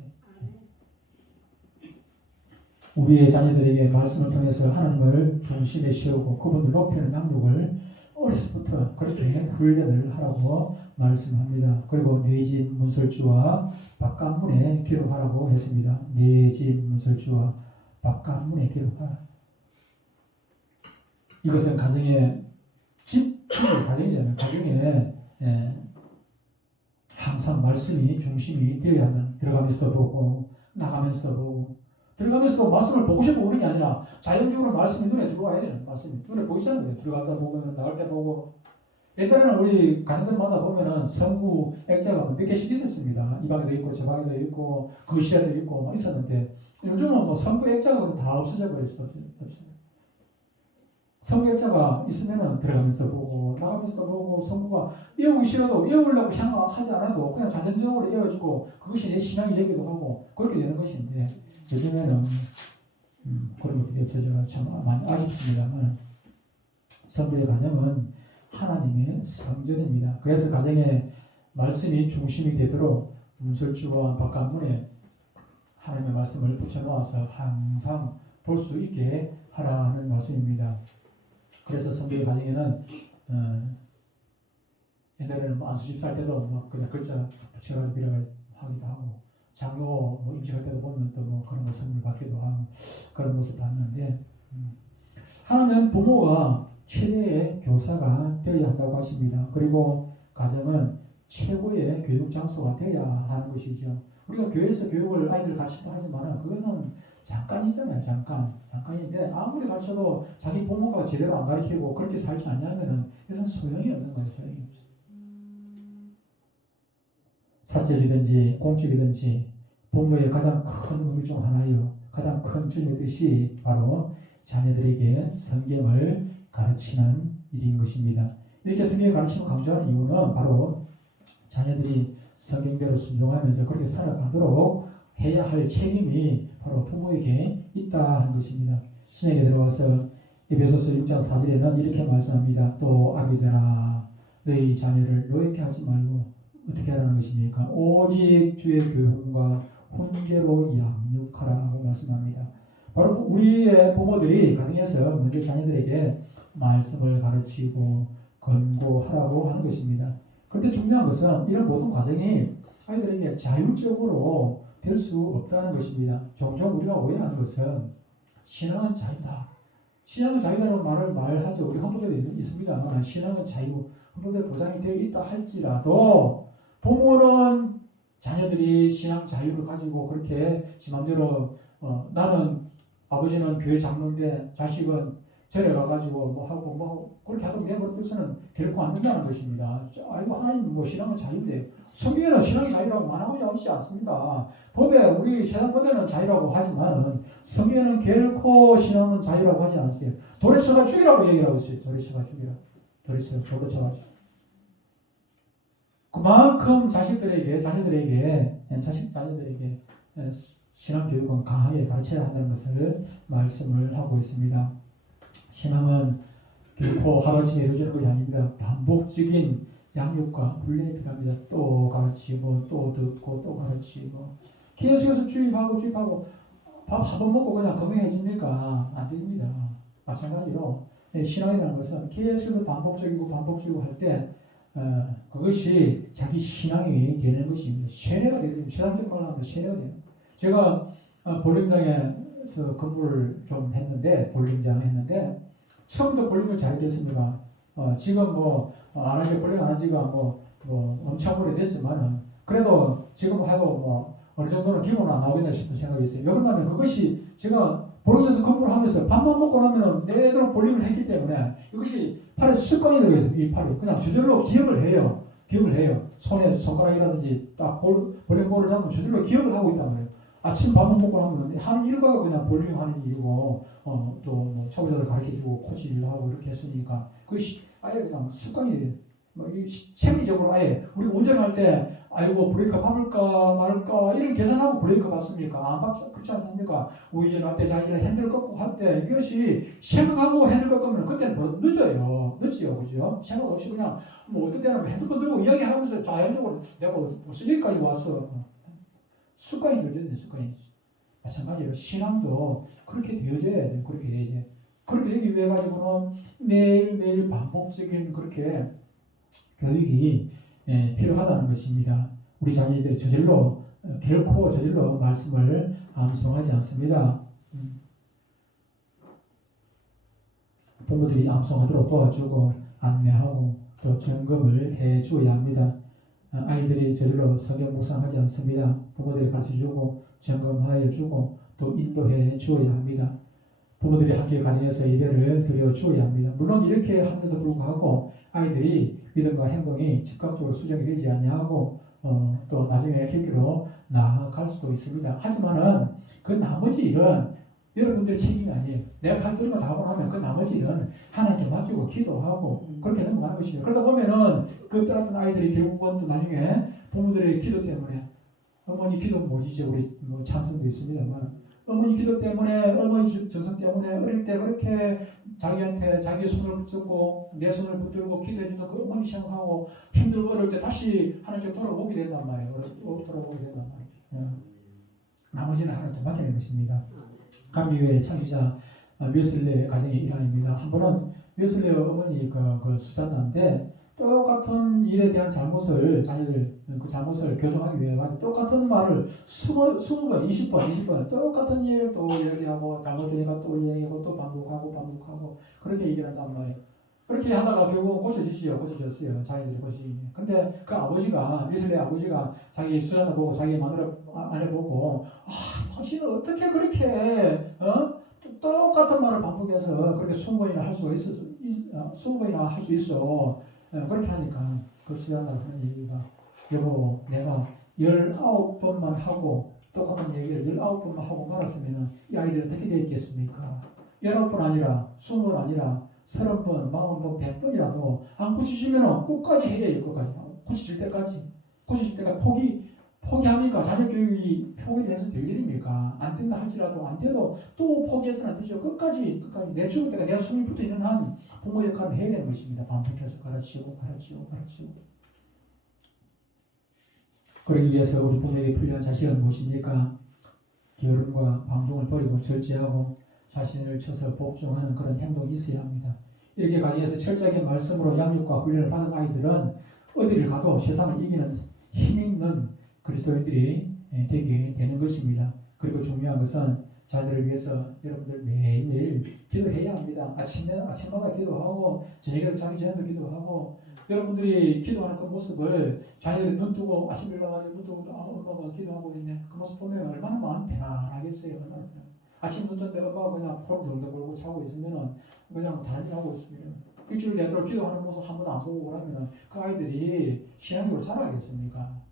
우리의 자녀들에게 말씀을 통해서 하나님을 중심에 세우고 그분을 높이는 양육을 어려서부터 그렇게 훈련을 하라고 말씀합니다. 그리고 내 집 문설주와 바깥문에 기록하라고 했습니다. 내 집 문설주와 바깥문에 기록하라. 이것은 가정의 가정이잖아요. 가정에 항상 말씀이 중심이 되어야 한다. 들어가면서도 보고 나가면서도 보고 들어가면서도 말씀을 보고 싶고 그런 게 아니라 자연적으로 말씀이 눈에 들어와야 돼요. 말씀이 눈에 보이잖아요. 들어갔다 보면 나갈 때 보고. 옛날에는 우리 가정들마다 보면은 성부 액자가 몇 개씩 있었습니다. 이 방에도 있고 저 방에도 있고 그 시야도 있고 막 있었는데 요즘은 뭐 성부 액자가 다 없어져 버렸어요. 성부 액자가 있으면은 들어가면서도 보고 나가면서도 보고 성부가 외우기 싫어도 외우려고 생각하지 않아도 그냥 자연적으로 외워지고 그것이 내 신앙이 되기도 하고 그렇게 되는 것인데 요즘에는 그런 것들이 없어져서 참 많이 아쉽습니다만 성도의 가정은 하나님의 성전입니다. 그래서 가정의 말씀이 중심이 되도록 문설주와 바깥문에 하나님의 말씀을 붙여놓아서 항상 볼 수 있게 하라는 말씀입니다. 그래서 성도의 가정에는 옛날에는 안수집 살 때도 막 그냥 글자 붙여가지고 하기도 하고 장로 임직할 때도 보면 또 그런 거 선물 받기도 하고 그런 모습 봤는데 하나님은 부모가 최대의 교사가 되어야 한다고 하십니다. 그리고 가정은 최고의 교육 장소가 되어야 하는 것이죠. 우리가 교회에서 교육을 아이들 가르치도 하지만 그거는 잠깐이잖아요. 잠깐인데 아무리 가르쳐도 자기 부모가 제대로 안 가르치고 그렇게 살지 않냐면은 그것은 소용이 없는 거예요. 소용이 없어요. 사적이든지 공적이든지 부모의 가장 큰 의미 중 하나요. 가장 큰 주님의 뜻이 바로 자녀들에게 성경을 가르치는 일인 것입니다. 이렇게 성경을 가르치는 강조하는 이유는 바로 자녀들이 성경대로 순종하면서 그렇게 살아가도록 해야 할 책임이 바로 부모에게 있다 하는 것입니다. 신약에 들어와서 에베소서 6장 4절에는 이렇게 말씀합니다. 또 아비들아 너희 자녀를 노예케 하지 말고 어떻게 하라는 것입니까? 오직 주의 교훈과 훈계로 양육하라고 말씀합니다. 바로 우리의 부모들이 가정에서 먼저 자녀들에게 말씀을 가르치고 권고하라고 하는 것입니다. 그런데 중요한 것은 이런 모든 과정이 아이들에게 자율적으로 될 수 없다는 것입니다. 종종 우리가 오해하는 것은 신앙은 자유다. 신앙은 자유다라고 말하죠. 우리 헌법에도 있습니다만 신앙은 자유, 헌법에 보장이 되어 있다 할지라도 부모는 자녀들이 신앙 자유를 가지고 그렇게 지 맘대로 나는 아버지는 교회 장로인데 자식은 절에 가가지고 하고 그렇게 하도록 내버려둬서는 결코 안 된다는 것입니다. 아이고 하나님 신앙은 자유인데요. 성경에는 신앙이 자유라고 말하고 있지 않습니다. 법에 우리 세상 법에는 자유라고 하지만 성경에는 결코 신앙은 자유라고 하지 않았어요. 돌에 쳐가 죽이라고 얘기하고 있어요. 돌에 쳐가 죽이라. 돌에 쳐가 죽이라. 그만큼 자녀들에게 신앙 교육은 강하게 가르쳐야 한다는 것을 말씀을 하고 있습니다. 신앙은 결코 하루아침에 이루어지는 것이 아닙니다. 반복적인 양육과 훈련이 필요합니다. 또 가르치고 또 듣고 또 가르치고 계속해서 주입하고 밥 한 번 먹고 그냥 건강해집니까? 안 됩니다. 마찬가지로 신앙이라는 것은 계속해서 반복적이고 할 때 그것이 자기 신앙이 되는 것입니다. 세뇌가 되는 신앙적 말로 하면 세뇌가 돼요. 제가 볼링장에서 근무를 좀 했는데 처음부터 볼링을 잘했겠습니까? 지금 안 한지 볼링 안 한 지가 엄청 오래됐지만은 그래도 지금 해도 어느 정도는 기본은 안 나오겠나 싶은 생각이 있어요. 왜 그러냐면 그것이 제가 볼링에서 근무를 하면서 밥만 먹고 나면은 내대로 볼링을 했기 때문에 이것이 팔에 습관이 되어 있어요. 이 팔이 그냥 저절로 기억을 해요. 손에 손가락이라든지 딱 볼링볼을 잡으면 저절로 기억을 하고 있단 말이에요. 아침 밥만 먹고 나면 하는 일과가 그냥 볼링 하는 일이고 또 초보자들 가르쳐주고 코치 일도 하고 이렇게 했으니까 그것이 아예 그냥 습관이 돼요. 생리적으로 아예 우리가 운전할 때 아이고 브레이크 밟을까 말까 이런 계산하고 브레이크 밟습니까? 안 밟죠. 그렇지 않습니까? 우회전할 때 자기가 핸들 꺾고 할 때 이것이 생각하고 핸들 꺾으면 그때는 늦죠. 그죠? 생각 없이 그냥 어떤 때는 핸드폰 들고 이야기하면서 자연적으로 내가 무슨 일까지 왔어. 습관이 되어져야 습관이. 마찬가지로 신앙도 그렇게 되어져야 돼요. 그렇게 되기 위해 가지고는 매일매일 반복적인 그렇게 교육이 필요하다는 것입니다. 우리 자녀들이 결코 저절로 말씀을 암송하지 않습니다. 부모들이 암송하도록 도와주고 안내하고 또 점검을 해주어야 합니다. 아이들이 저절로 성경 묵상하지 않습니다. 부모들이 가르쳐주고 점검하여주고 또 인도해 주어야 합니다. 부모들이 함께 가정에서 예배를 드려 주어야 합니다. 물론 이렇게 하는데도 불구하고 아이들이 믿음과 행동이 즉각적으로 수정이 되지 아니하고 또 나중에 길로 나아갈 수도 있습니다. 하지만은 그 나머지 일은 여러분들의 책임이 아니에요. 내가 할 도리만 다 하고 나면 그 나머지 일은 하나님께 맡기고 기도하고 그렇게 넘어가는 것입니다. 그러다 보면은 그 떠났던 아이들이 결국은 또 나중에 부모들의 기도 때문에 어머니 기도 못이죠. 우리 찬성도 있습니다만 어머니 기도 때문에, 어머니 정성 때문에 어릴 때 그렇게 자기한테 자기 손을 붙잡고 내 손을 붙들고 기도해주는 그 어머니 생각하고 힘들고 어릴 때 다시 하나님께 돌아오게 된단 말이에요. 돌아오게 된단 말이에요. 나머지는 하나님께 맡기는 것입니다. 감리교회 창시자 웨슬레 가정의 일환입니다. 한 번은 웨슬레 어머니 그 수잔자인데 똑같은 일에 대한 잘못을 자녀들 그 잘못을 교정하기 위해 똑같은 말을 20번, 20번 똑같은 일을 또 얘기하고 잘못되니까 또 얘기하고 또 반복하고 그렇게 얘기를 한단 말이에요. 그렇게 하다가 결국은 고쳐졌어요. 자기들이 고쳐지니. 근데 그 아버지가 웨슬레 아버지가 자기 수잔자 보고 자기 아내 보고 당신은 어떻게 그렇게 똑같은 말을 반복해서 그렇게 20번이나 할 수 있어. 20번이나 할 수 있어. 그렇게 하니까 그 수양자가 하는 얘기가 여보 내가 19번만 하고 똑같은 얘기를 19번만 하고 말았으면 이 아이들은 어떻게 되겠습니까? 19번 아니라 20번 아니라 30번, 40번, 100번이라도 안 고치시면 끝까지 해야 해요. 끝까지. 고치실 때까지 포기합니까? 자녀 교육이 포기돼서 될 일입니까? 안 된다 할지라도 안 돼도 또 포기해서는 안 되죠. 끝까지 내 죽을 때가 내가 숨이 붙어 있는 한 부모 역할을 해야 되는 것입니다. 반복해서 가르치고. 그러기 위해서 우리 부모에게 필요한 자식은 무엇입니까? 게으름과 방종을 버리고 절제하고 자신을 쳐서 복종하는 그런 행동이 있어야 합니다. 이렇게 가정에서 철저하게 말씀으로 양육과 훈련을 받은 아이들은 어디를 가도 세상을 이기는 힘 있는 그리스도인들이 되게 되는 것입니다. 그리고 중요한 것은 자녀들을 위해서 여러분들 매일매일 기도해야 합니다. 아침마다 기도하고 저녁에 자기 전에도 기도하고 여러분들이 기도하는 그 모습을 자녀들이 눈 뜨고 아침에 일어나가지고 눈 뜨고 엄마가 기도하고 있네. 그 모습 보면 얼마나 마음 편안하겠어요. 아침 눈 떴는데 엄마가 그냥 코를 덜덜 걸고 자고 있으면 그냥 다른 일 하고 있으면 일주일 내도록 기도하는 모습 한 번도 안 보고 그러면 그 아이들이 신앙적으로 자라겠습니까?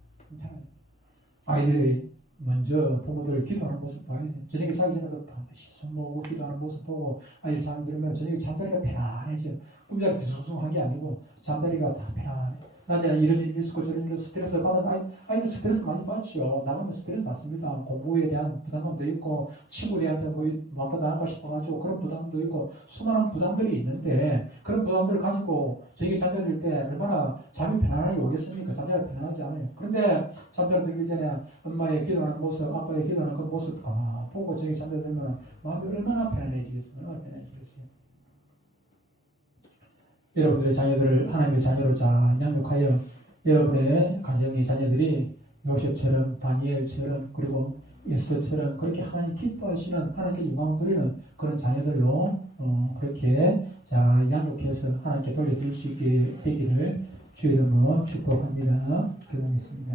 아이들이 먼저 부모들 기도하는 모습 봐야 돼. 저녁에 자기 전에도 손 모으고 기도하는 모습 보고 아이들 잠들면 저녁에 잠자리가 편안해져. 꿈자리 뒤숭숭한 게 아니고 잠자리가 다 편안해. 낮에는 이런 일이 있고 저런 일로 스트레스 받은 아이들 스트레스 많이 받죠. 나가면 스트레스 받습니다. 공부에 대한 부담감도 있고 친구들한테 뭐가 나갈까 싶어가지고 그런 부담도 있고 수많은 부담들이 있는데 그런 부담들을 가지고 저에게 잠자리 때 얼마나 잠이 편안하게 오겠습니까? 잠자리가 편안하지 않아요. 그런데 잠자리 들기 전에 엄마의 기도하는 모습, 아빠의 기도하는 그 모습 보고 저에게 잠자리 들면 마음이 얼마나 편안해지겠어요. 여러분들의 자녀들을 하나님의 자녀로 잘 양육하여 여러분의 가정의 자녀들이 요셉처럼 다니엘처럼 그리고 에스더처럼 그렇게 하나님 기뻐하시는 하나님께 영광 드리는 그런 자녀들로 그렇게 잘 양육해서 하나님께 돌려드릴 수 있게 되기를 주의 이름으로 축복합니다. 기도하겠습니다.